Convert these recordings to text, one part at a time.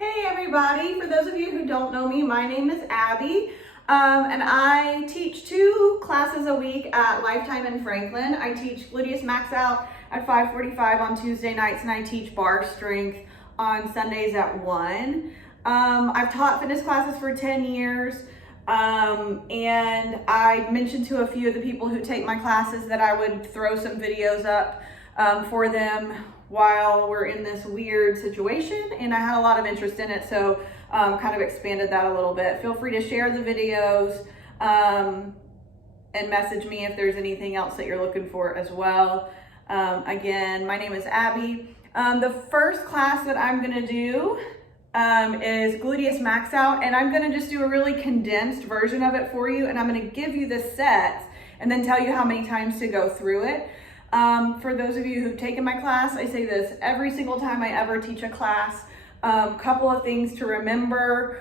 Hey everybody, for those of you who don't know me, my name is Abby, and I teach 2 classes a week at Lifetime in Franklin. I teach Gluteus Max Out at 5:45 on Tuesday nights, and I teach bar strength on Sundays at 1. I've taught fitness classes for 10 years, and I mentioned to a few of the people who take my classes that I would throw some videos up for them while we're in this weird situation, and I had a lot of interest in it, so kind of expanded that a little bit. Feel free to share the videos and message me if there's anything else that you're looking for as well. Again, my name is Abby. The first class that I'm gonna do is Gluteus Max Out, and I'm gonna just do a really condensed version of it for you, and I'm gonna give you the sets and then tell you how many times to go through it. For those of you who've taken my class, I say this every single time I ever teach a class. Couple of things to remember.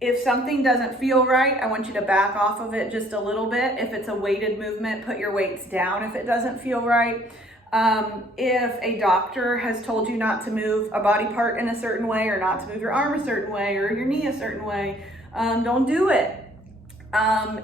If something doesn't feel right, I want you to back off of it just a little bit. If it's a weighted movement, put your weights down if it doesn't feel right. If a doctor has told you not to move a body part in a certain way, or not to move your arm a certain way, or your knee a certain way, don't do it.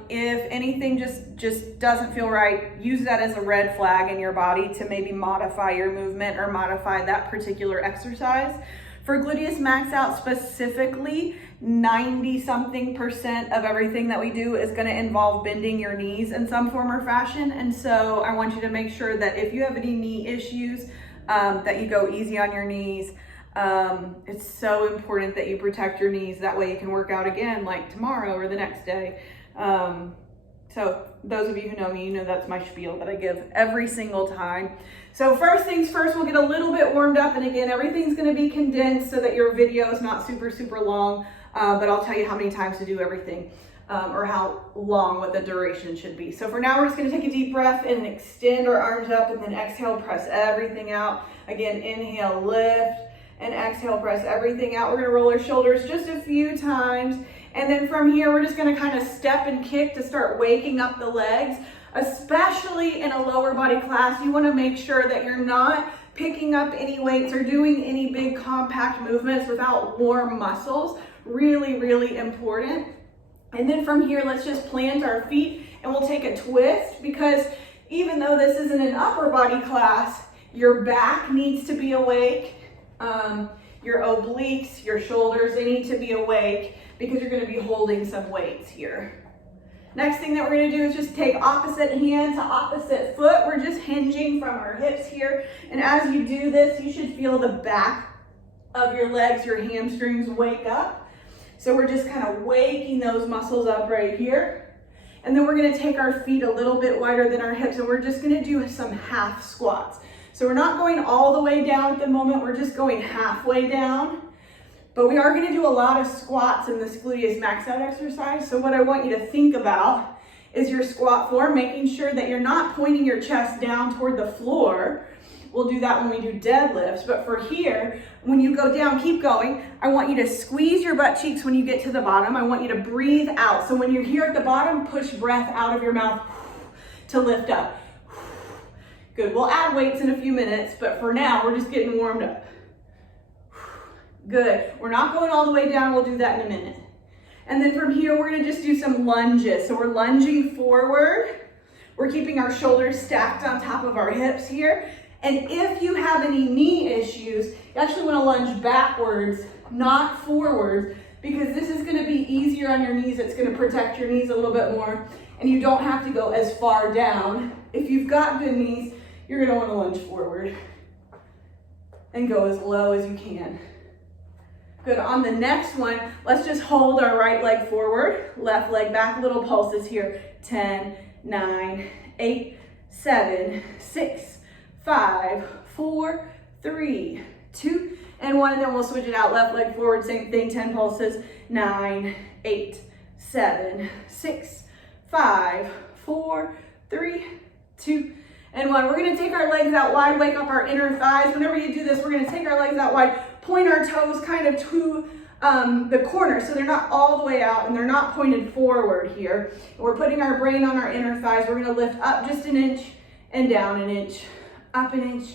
If anything just doesn't feel right, use that as a red flag in your body to maybe modify your movement or modify that particular exercise. For Gluteus Max Out specifically, 90-something% of everything that we do is going to involve bending your knees in some form or fashion. And so I want you to make sure that if you have any knee issues, that you go easy on your knees. It's so important that you protect your knees. That way you can work out again like tomorrow or the next day. So those of you who know me, you know that's my spiel that I give every single time. So first things first, we'll get a little bit warmed up, and again, everything's going to be condensed so that your video is not super long, but I'll tell you how many times to do everything, or how long, what the duration should be. So for now, we're just going to take a deep breath and extend our arms up, and then exhale, press everything out. Again, inhale, lift, and exhale, press everything out. We're going to roll our shoulders just a few times. And then from here, we're just gonna kind of step and kick to start waking up the legs. Especially in a lower body class, you wanna make sure that you're not picking up any weights or doing any big compact movements without warm muscles. Really important. And then from here, let's just plant our feet and we'll take a twist, because even though this isn't an upper body class, your back needs to be awake. Your obliques, your shoulders, they need to be awake, because you're going to be holding some weights here. Next thing that we're going to do is just take opposite hand to opposite foot. We're just hinging from our hips here. And as you do this, you should feel the back of your legs, your hamstrings wake up. So we're just kind of waking those muscles up right here. And then we're going to take our feet a little bit wider than our hips, and we're just going to do some half squats. So we're not going all the way down at the moment, we're just going halfway down. But we are going to do a lot of squats in this Gluteus Max Out exercise. So what I want you to think about is your squat form, making sure that you're not pointing your chest down toward the floor. We'll do that when we do deadlifts. But for here, when you go down, keep going. I want you to squeeze your butt cheeks when you get to the bottom. I want you to breathe out. So when you're here at the bottom, push breath out of your mouth to lift up. Good, we'll add weights in a few minutes, but for now, we're just getting warmed up. Good, we're not going all the way down, we'll do that in a minute. And then from here, we're gonna just do some lunges. So we're lunging forward. We're keeping our shoulders stacked on top of our hips here. And if you have any knee issues, you actually wanna lunge backwards, not forwards, because this is gonna be easier on your knees. It's gonna protect your knees a little bit more, and you don't have to go as far down. If you've got good knees, you're gonna wanna lunge forward and go as low as you can. Good, on the next one, let's just hold our right leg forward, left leg back, little pulses here. 10, 9, 8, 7, 6, 5, 4, 3, 2, and 1, and then we'll switch it out. Left leg forward, same thing, 10 pulses. 9, 8, 7, 6, 5, 4, 3, 2, and 1. We're gonna take our legs out wide, wake up our inner thighs. Whenever you do this, we're gonna take our legs out wide, point our toes kind of to the corner, so they're not all the way out and they're not pointed forward here. And we're putting our brain on our inner thighs. We're gonna lift up just an inch and down an inch, up an inch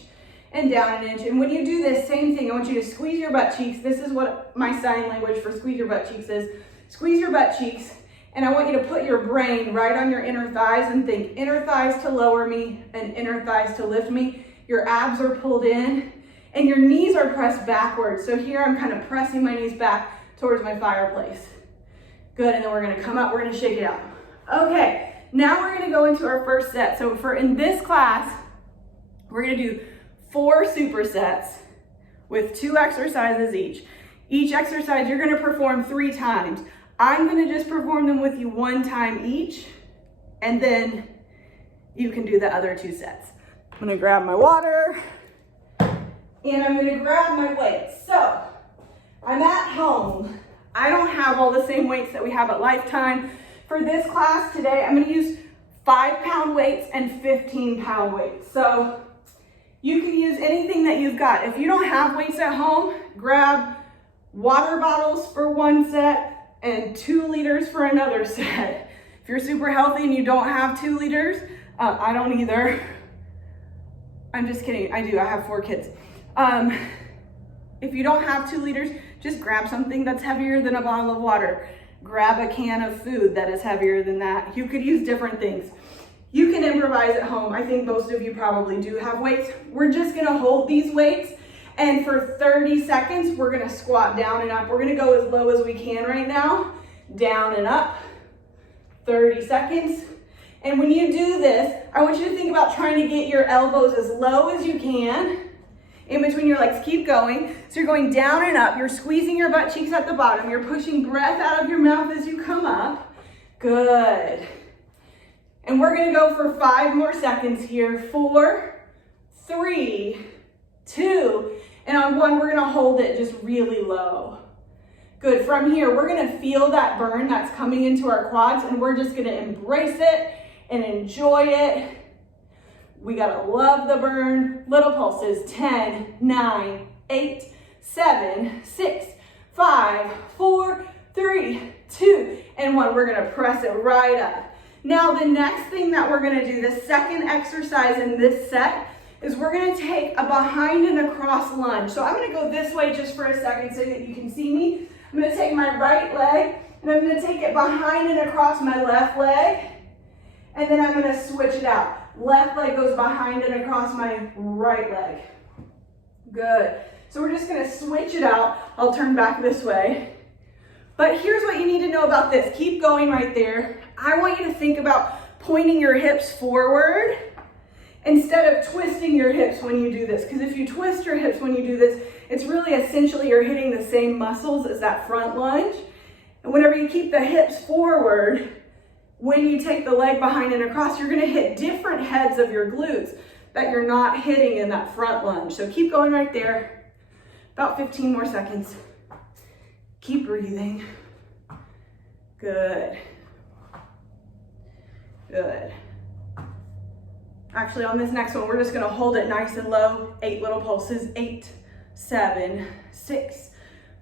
and down an inch. And when you do this, same thing, I want you to squeeze your butt cheeks. This is what my sign language for squeeze your butt cheeks is. Squeeze your butt cheeks, and I want you to put your brain right on your inner thighs and think inner thighs to lower me and inner thighs to lift me. Your abs are pulled in and your knees are pressed backwards. So here I'm kind of pressing my knees back towards my fireplace. Good, and then we're gonna come up, we're gonna shake it out. Okay, now we're gonna go into our first set. So in this class, we're gonna do 4 supersets with 2 exercises each. Each exercise you're gonna perform 3 times. I'm gonna just perform them with you 1 time each, and then you can do the other 2 sets. I'm gonna grab my water, and I'm gonna grab my weights. So, I'm at home. I don't have all the same weights that we have at Lifetime. For this class today, I'm gonna use 5-pound weights and 15-pound weights. So, you can use anything that you've got. If you don't have weights at home, grab water bottles for 1 set and 2 liters for another set. If you're super healthy and you don't have 2 liters, I don't either. I'm just kidding, I do, I have 4 kids. If you don't have 2 liters, just grab something that's heavier than a bottle of water. Grab a can of food that is heavier than that. You could use different things. You can improvise at home. I think most of you probably do have weights. We're just gonna hold these weights, and for 30 seconds, we're gonna squat down and up. We're gonna go as low as we can right now, down and up, 30 seconds. And when you do this, I want you to think about trying to get your elbows as low as you can in between your legs. Keep going. So you're going down and up. You're squeezing your butt cheeks at the bottom. You're pushing breath out of your mouth as you come up. Good. And we're gonna go for 5 more seconds here. 4, 3, 2, and on 1, we're gonna hold it just really low. Good, from here, we're gonna feel that burn that's coming into our quads, and we're just gonna embrace it and enjoy it. We gotta love the burn. Little pulses, 10, 9, 8, 7, 6, 5, 4, 3, 2, and 1. We're gonna press it right up. Now the next thing that we're gonna do, the second exercise in this set, is we're gonna take a behind and across lunge. So I'm gonna go this way just for a second so that you can see me. I'm gonna take my right leg, and I'm gonna take it behind and across my left leg, and then I'm gonna switch it out. Left leg goes behind and across my right leg. Good. So we're just gonna switch it out. I'll turn back this way. But here's what you need to know about this. Keep going right there. I want you to think about pointing your hips forward instead of twisting your hips when you do this. Because if you twist your hips when you do this, it's really essentially you're hitting the same muscles as that front lunge. And whenever you keep the hips forward, when you take the leg behind and across, you're gonna hit different heads of your glutes that you're not hitting in that front lunge. So keep going right there. About 15 more seconds. Keep breathing. Good. Good. Actually, on this next one, we're just gonna hold it nice and low. 8 little pulses. 8, 7, 6,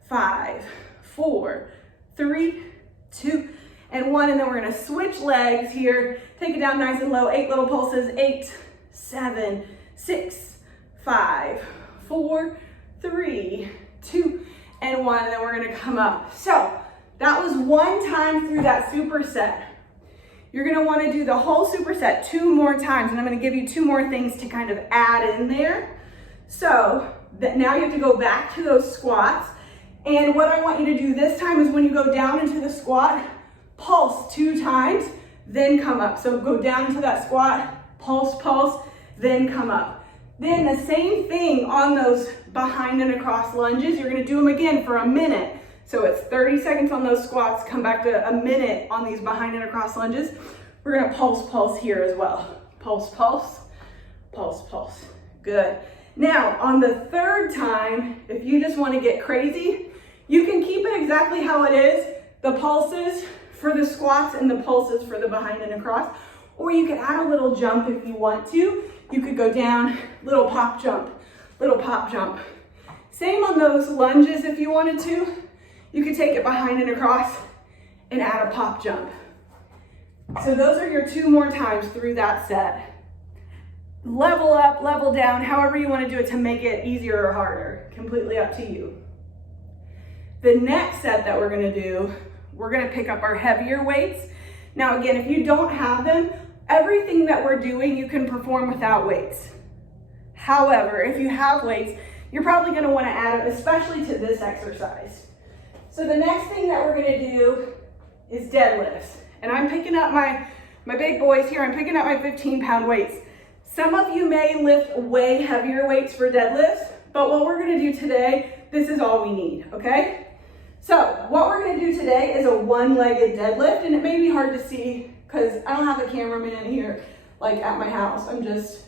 5, 4, 3, 2, and 1. And then we're gonna switch legs here. Take it down nice and low. 8 little pulses. 8, 7, 6, 5, 4, 3, 2, and 1. And then we're gonna come up. So that was 1 time through that superset. You're gonna wanna do the whole superset 2 more times, and I'm gonna give you 2 more things to kind of add in there. So that now you have to go back to those squats. And what I want you to do this time is when you go down into the squat, pulse 2 times, then come up. So go down into that squat, pulse, pulse, then come up. Then the same thing on those behind and across lunges. You're gonna do them again for a minute. So it's 30 seconds on those squats, come back to a minute on these behind and across lunges. We're gonna pulse, pulse here as well. Pulse, pulse, pulse, pulse. Good. Now, on the 3rd time, if you just wanna get crazy, you can keep it exactly how it is, the pulses for the squats and the pulses for the behind and across, or you could add a little jump if you want to. You could go down, little pop jump, little pop jump. Same on those lunges if you wanted to. You could take it behind and across and add a pop jump. So those are your 2 more times through that set. level up, level down, however you want to do it to make it easier or harder. Completely up to you. The next set that we're going to do, we're going to pick up our heavier weights. Now again, if you don't have them, everything that we're doing you can perform without weights. However, if you have weights, you're probably going to want to add them, especially to this exercise. So the next thing that we're going to do is deadlifts. And I'm picking up my big boys here. I'm picking up my 15-pound weights. Some of you may lift way heavier weights for deadlifts, but what we're going to do today, this is all we need, okay? So what we're going to do today is a one-legged deadlift, and it may be hard to see because I don't have a cameraman here like at my house. I'm just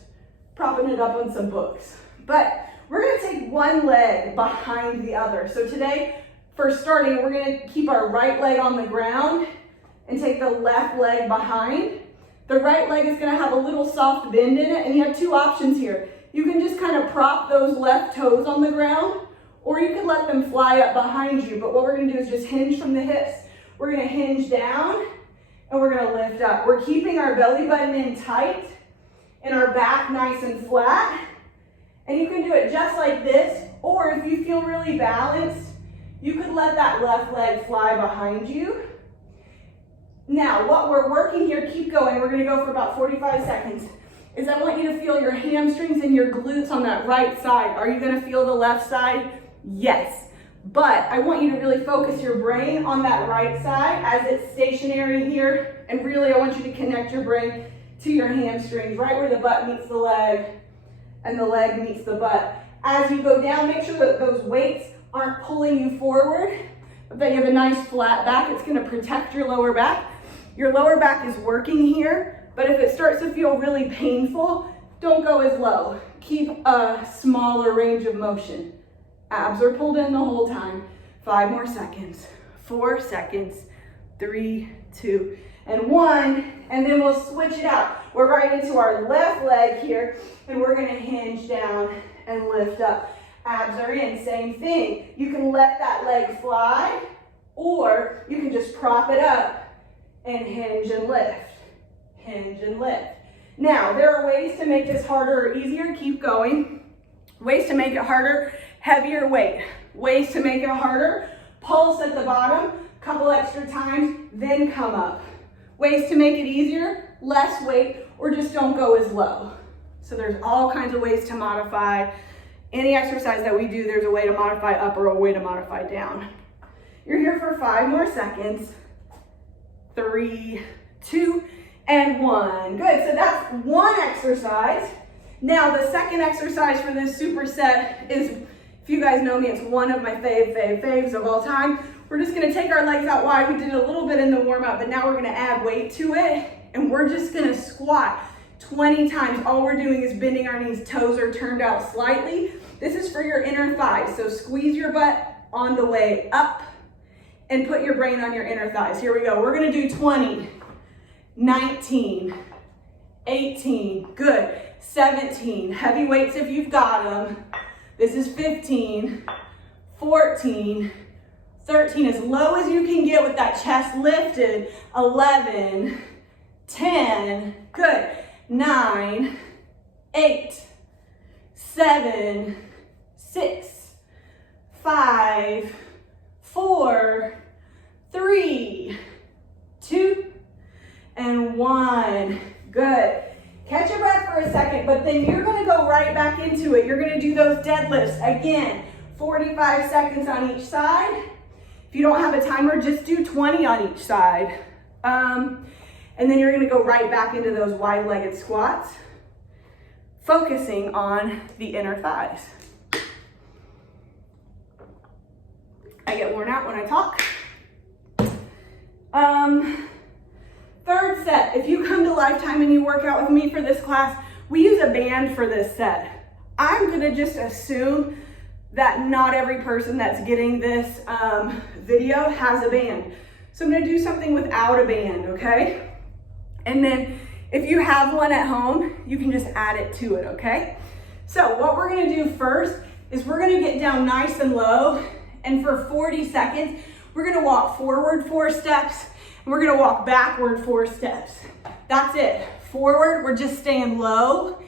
propping it up on some books. But we're going to take one leg behind the other. So today, for starting, we're going to keep our right leg on the ground and take the left leg behind. The right leg is going to have a little soft bend in it, and you have two options here. You can just kind of prop those left toes on the ground, or you can let them fly up behind you. But what we're going to do is just hinge from the hips. We're going to hinge down, and we're going to lift up. We're keeping our belly button in tight and our back nice and flat. And you can do it just like this, or if you feel really balanced, you could let that left leg fly behind you. Now, what we're working here, keep going, we're going to go for about 45 seconds, is I want you to feel your hamstrings and your glutes on that right side. Are you going to feel the left side? Yes. But I want you to really focus your brain on that right side as it's stationary here. And really, I want you to connect your brain to your hamstrings, right where the butt meets the leg and the leg meets the butt. As you go down, make sure that those weights aren't pulling you forward, but that you have a nice flat back. It's going to protect your lower back. Your lower back is working here, but if it starts to feel really painful, don't go as low. Keep a smaller range of motion. Abs are pulled in the whole time. 5 more seconds. 4 seconds. 3, 2, and 1, and then we'll switch it out. We're right into our left leg here, and we're going to hinge down and lift up. Abs are in, same thing. You can let that leg fly, or you can just prop it up and hinge and lift. Hinge and lift. Now, there are ways to make this harder or easier. Keep going. Ways to make it harder, heavier weight. Ways to make it harder, pulse at the bottom, couple extra times, then come up. Ways to make it easier, less weight, or just don't go as low. So there's all kinds of ways to modify. Any exercise that we do, there's a way to modify up or a way to modify down. You're here for 5 more seconds. 3, 2, and 1. Good, so that's one exercise. Now the second exercise for this superset is, if you guys know me, it's one of my faves of all time. We're just gonna take our legs out wide. We did a little bit in the warm up, but now we're gonna add weight to it, and we're just gonna squat 20 times. All we're doing is bending our knees, toes are turned out slightly. This is for your inner thighs, so squeeze your butt on the way up and put your brain on your inner thighs. Here we go. We're gonna do 20, 19, 18, good, 17, heavy weights if you've got them. This is 15, 14, 13, as low as you can get with that chest lifted, 11, 10, good, 9, 8, 7, 6, 5, 4, 3, 2, and 1. Good. Catch your breath for a second, but then you're going to go right back into it. You're going to do those deadlifts. Again, 45 seconds on each side. If you don't have a timer, just do 20 on each side. And then you're going to go right back into those wide-legged squats, focusing on the inner thighs. I get worn out when I talk. Third set, if you come to Lifetime and you work out with me for this class, we use a band for this set. I'm gonna just assume that not every person that's getting this video has a band. So I'm gonna do something without a band, okay? And then if you have one at home, you can just add it to it, okay? So what we're gonna do first is we're gonna get down nice and low, and for 40 seconds, we're gonna walk forward 4 steps, and we're gonna walk backward 4 steps. That's it. Forward, we're just staying low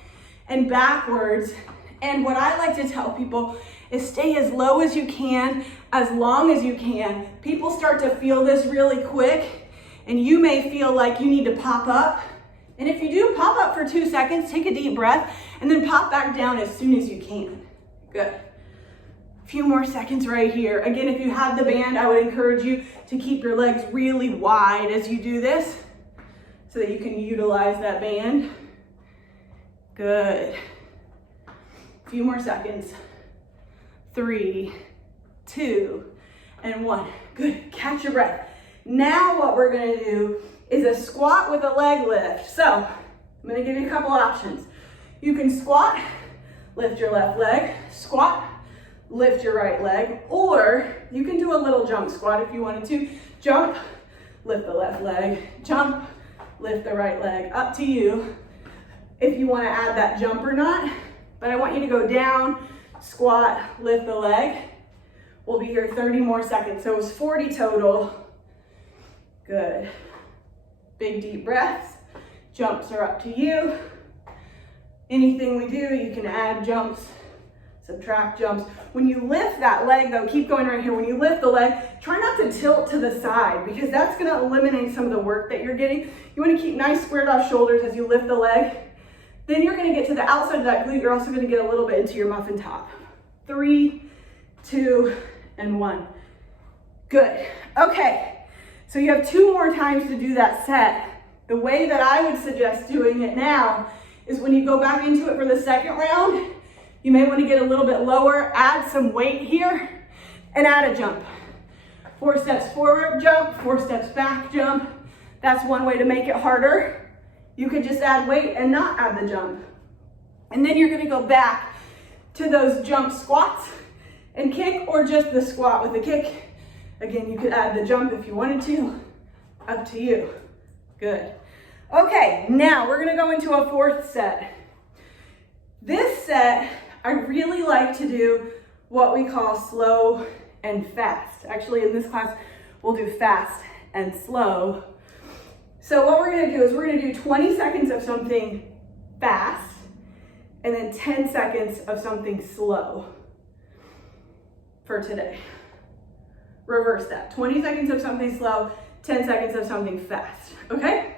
and backwards. And what I like to tell people is stay as low as you can, as long as you can. People start to feel this really quick, and you may feel like you need to pop up. And if you do, pop up for 2 seconds, take a deep breath, and then pop back down as soon as you can. Good. A few more seconds right here. Again, if you have the band, I would encourage you to keep your legs really wide as you do this so that you can utilize that band. Good. A few more seconds. 3, 2, and 1. Good. Catch your breath. Now what we're going to do is a squat with a leg lift. So I'm going to give you a couple options. You can squat, lift your left leg, squat, lift your right leg, or you can do a little jump squat if you wanted to. Jump, lift the left leg, jump, lift the right leg. Up to you if you want to add that jump or not. But I want you to go down, squat, lift the leg. We'll be here 30 more seconds. So it was 40 total. Good. Big deep breaths. Jumps are up to you. Anything we do, you can add jumps, subtract jumps. When you lift that leg though, keep going right here. When you lift the leg, try not to tilt to the side because that's gonna eliminate some of the work that you're getting. You wanna keep nice squared off shoulders as you lift the leg. Then you're gonna get to the outside of that glute. You're also gonna get a little bit into your muffin top. 3, 2, and 1. Good. Okay. So you have 2 more times to do that set. The way that I would suggest doing it now is when you go back into it for the second round, you may want to get a little bit lower, add some weight here, and add a jump. 4 steps forward, jump, 4 steps back, jump. That's one way to make it harder. You could just add weight and not add the jump. And then you're going to go back to those jump squats and kick, or just the squat with the kick. Again, you could add the jump if you wanted to, up to you. Good. Okay, now we're gonna go into a 4th set. This set, I really like to do what we call slow and fast. Actually, in this class, we'll do fast and slow. So what we're gonna do is we're gonna do 20 seconds of something fast, and then 10 seconds of something slow for today. Reverse that. 20 seconds of something slow, 10 seconds of something fast, okay?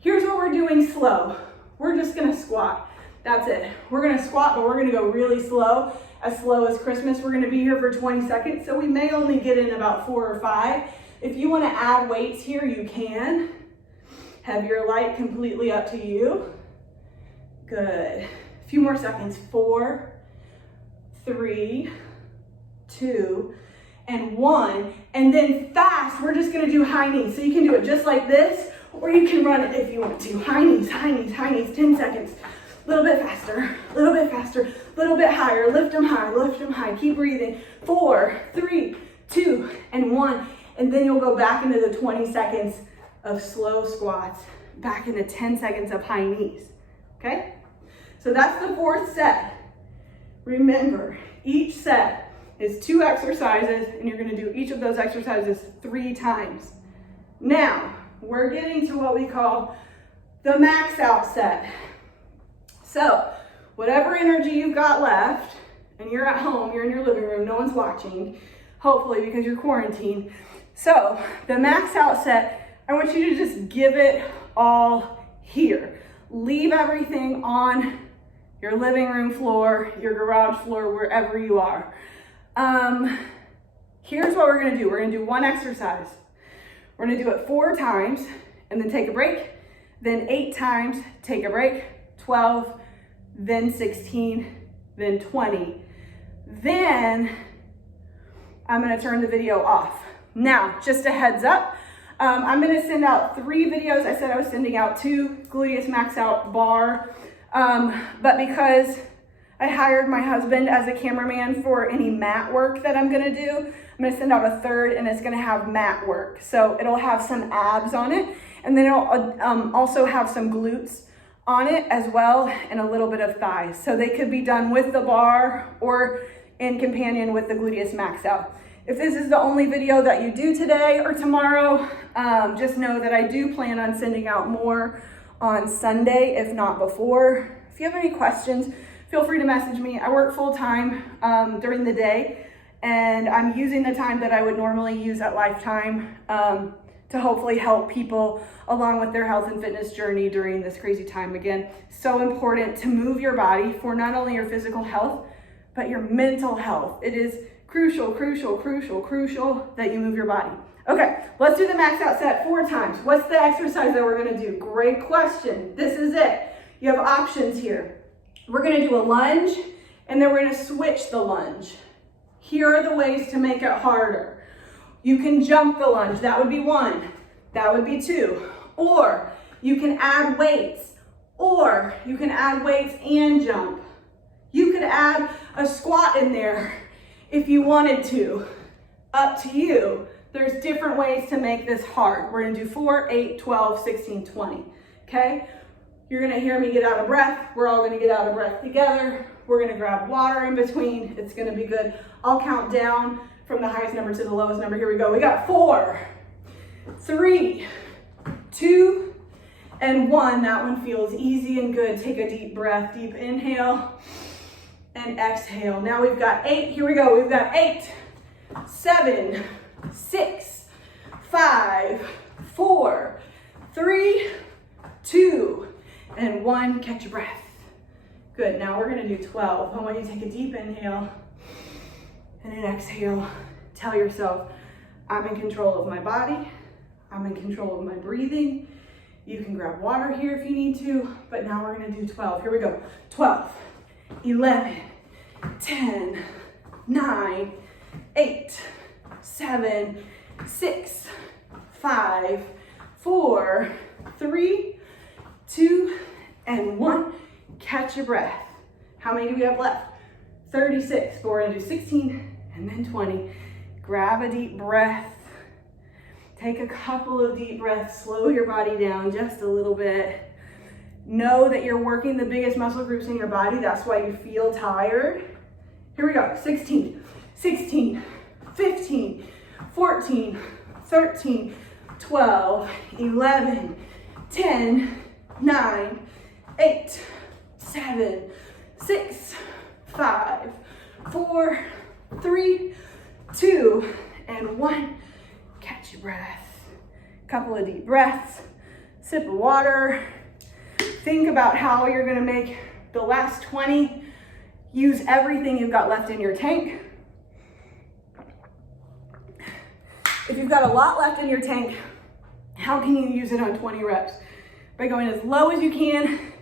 Here's what we're doing slow. We're just gonna squat. That's it. We're gonna squat, but we're gonna go really slow as Christmas. We're gonna be here for 20 seconds, so we may only get in about 4 or 5. If you wanna add weights here, you can. Have your light completely up to you. Good. A few more seconds. 4, 3, 2, and 1, and then fast, we're just gonna do high knees. So you can do it just like this, or you can run it if you want to. High knees, high knees, high knees, 10 seconds. A little bit faster, a little bit faster, a little bit higher. Lift them high, keep breathing. 4, 3, 2, and 1. And then you'll go back into the 20 seconds of slow squats, back into 10 seconds of high knees, okay? So that's the 4th set. Remember, each set is 2 exercises, and you're gonna do each of those exercises 3 times. Now, we're getting to what we call the max out set. So, whatever energy you've got left, and you're at home, you're in your living room, no one's watching, hopefully because you're quarantined. So, the max out set, I want you to just give it all here. Leave everything on your living room floor, your garage floor, wherever you are. Here's what we're gonna do. We're gonna do 1 exercise. We're gonna do it 4 times and then take a break, then 8 times, take a break, 12, then 16, then 20. Then I'm gonna turn the video off. Now, just a heads up, I'm gonna send out 3 videos. I said I was sending out 2 gluteus max out bar, but because I hired my husband as a cameraman for any mat work that I'm gonna do, I'm gonna send out a 3rd, and it's gonna have mat work. So it'll have some abs on it, and then it'll also have some glutes on it as well, and a little bit of thighs. So they could be done with the bar or in companion with the gluteus max out. If this is the only video that you do today or tomorrow, just know that I do plan on sending out more on Sunday, if not before, If you have any questions, feel free to message me. I work full time during the day, and I'm using the time that I would normally use at Lifetime to hopefully help people along with their health and fitness journey during this crazy time. Again, so important to move your body for not only your physical health, but your mental health. It is crucial, crucial, crucial, crucial that you move your body. Okay, let's do the max out set 4 times. What's the exercise that we're gonna do? Great question. This is it. You have options here. We're gonna do a lunge, and then we're gonna switch the lunge. Here are the ways to make it harder. You can jump the lunge, that would be 1. That would be 2. Or you can add weights, or you can add weights and jump. You could add a squat in there if you wanted to. Up to you. There's different ways to make this hard. We're gonna do 4, 8, 12, 16, 20, okay? You're gonna hear me get out of breath. We're all gonna get out of breath together. We're gonna grab water in between. It's gonna be good. I'll count down from the highest number to the lowest number. Here we go. We got 4, 3, 2, and 1. That one feels easy and good. Take a deep breath. Deep inhale and exhale. Now we've got 8. Here we go. We've got 8, 7, 6, 5, 4, 3, 2, and 1. Catch your breath. Good. Now we're going to do 12. I want you to take a deep inhale and an exhale. Tell yourself, I'm in control of my body. I'm in control of my breathing. You can grab water here if you need to, but now we're going to do 12. Here we go. 12, 11, 10, 9, 8, 7, 6, 5, 4, 3, 2, and 1. Catch your breath. How many do we have left? 36. But we're gonna do 16 and then 20. Grab a deep breath. Take a couple of deep breaths. Slow your body down just a little bit. Know that you're working the biggest muscle groups in your body. That's why you feel tired. Here we go. 16, 16, 15, 14, 13, 12, 11, 10, 9, 8, 7, 6, 5, 4, 3, 2, and 1. Catch your breath. Couple of deep breaths. Sip of water. Think about how you're gonna make the last 20. Use everything you've got left in your tank. If you've got a lot left in your tank, how can you use it on 20 reps? By going as low as you can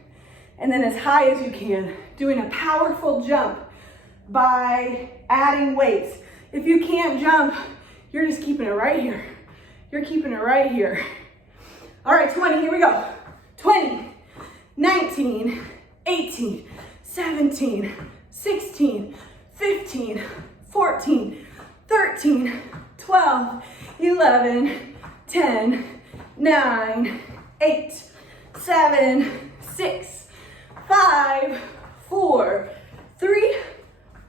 and then as high as you can. Doing a powerful jump by adding weights. If you can't jump, you're just keeping it right here. You're keeping it right here. All right, 20, here we go. 20, 19, 18, 17, 16, 15, 14, 13, 12, 11, 10, 9, 8, 7, 6, 5, 4, 3,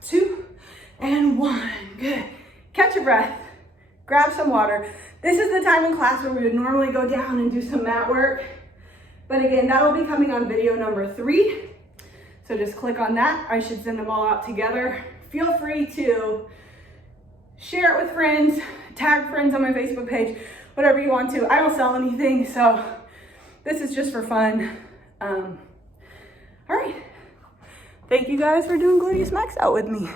2, and 1. Good. Catch your breath. Grab some water. This is the time in class where we would normally go down and do some mat work. But again, that will be coming on video number 3. So just click on that. I should send them all out together. Feel free to share it with friends, tag friends on my Facebook page, whatever you want to. I don't sell anything, so this is just for fun. All right. Thank you guys for doing Gluteus Max out with me.